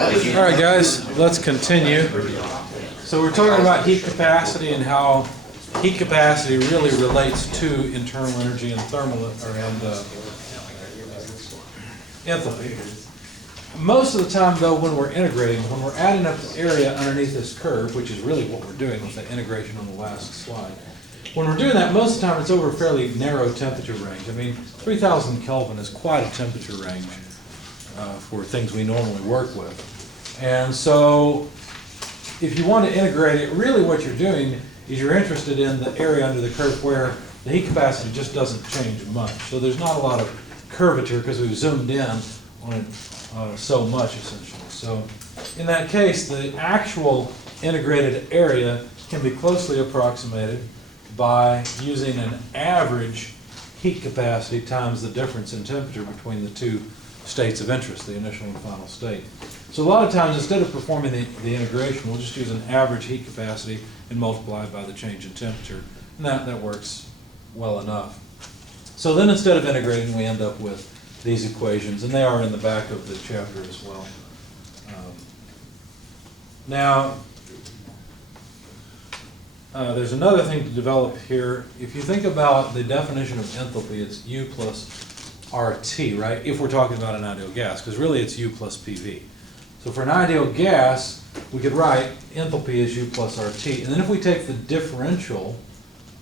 All right, guys, let's continue. So we're talking about heat capacity and how heat capacity really relates to internal energy and enthalpy. Most of the time, though, when we're integrating, when we're adding up the area underneath this curve, which is really what we're doing with the integration on the last slide, when we're doing that, most of the time it's over a fairly narrow temperature range. I mean, 3,000 Kelvin is quite a temperature range for things we normally work with. And so if you want to integrate it, really what you're doing is you're interested in the area under the curve where the heat capacity just doesn't change much. So there's not a lot of curvature because we've zoomed in on it so much, essentially. So in that case, the actual integrated area can be closely approximated by using an average heat capacity times the difference in temperature between the two states of interest, the initial and final state. So a lot of times, instead of performing the integration, we'll just use an average heat capacity and multiply it by the change in temperature. And that works well enough. So then instead of integrating, we end up with these equations, and they are in the back of the chapter as well. Now, there's another thing to develop here. If you think about the definition of enthalpy, it's U plus RT, right? If we're talking about an ideal gas, because really it's U plus PV. So for an ideal gas, we could write enthalpy is U plus RT. And then if we take the differential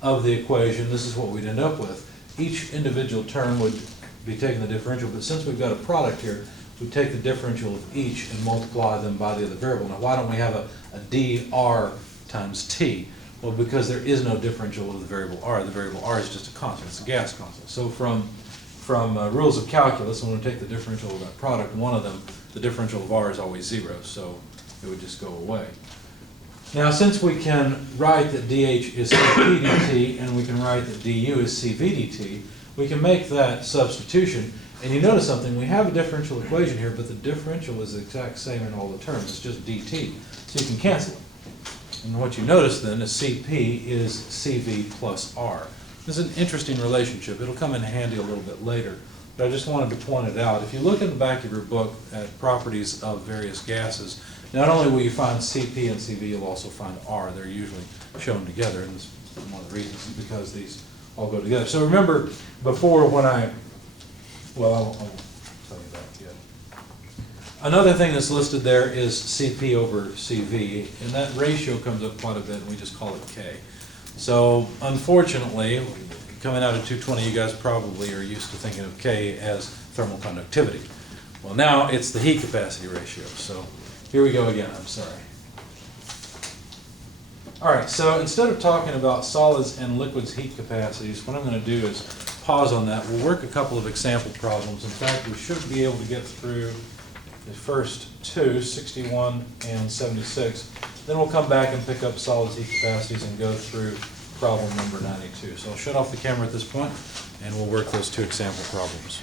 of the equation, this is what we'd end up with. Each individual term would be taking the differential, but since we've got a product here, we take the differential of each and multiply them by the other variable. Now, why don't we have a dr times T? Well, because there is no differential of the variable r. The variable r is just a constant. It's a gas constant. So from rules of calculus, when we take the differential of that product, one of them, the differential of r is always 0, so it would just go away. Now, since we can write that dH is Cp dt and we can write that du is Cv dt, we can make that substitution. And you notice something, we have a differential equation here, but the differential is the exact same in all the terms. It's just dt. So you can cancel it. And what you notice then is Cp is Cv plus R. This is an interesting relationship. It'll come in handy a little bit later, but I just wanted to point it out. If you look in the back of your book at properties of various gases, not only will you find Cp and Cv, you'll also find R. They're usually shown together, and this is one of the reasons is because these all go together. So remember, before when I'll tell you that yet. Another thing that's listed there is Cp over Cv, and that ratio comes up quite a bit, and we just call it K. So unfortunately, coming out of 220, you guys probably are used to thinking of K as thermal conductivity. Well, now it's the heat capacity ratio. So here we go again, I'm sorry. All right, so instead of talking about solids and liquids heat capacities, what I'm going to do is pause on that. We'll work a couple of example problems. In fact, we should be able to get through the first two, 61 and 76. Then we'll come back and pick up solids heat capacities and go through problem number 92. So I'll shut off the camera at this point, and we'll work those two example problems.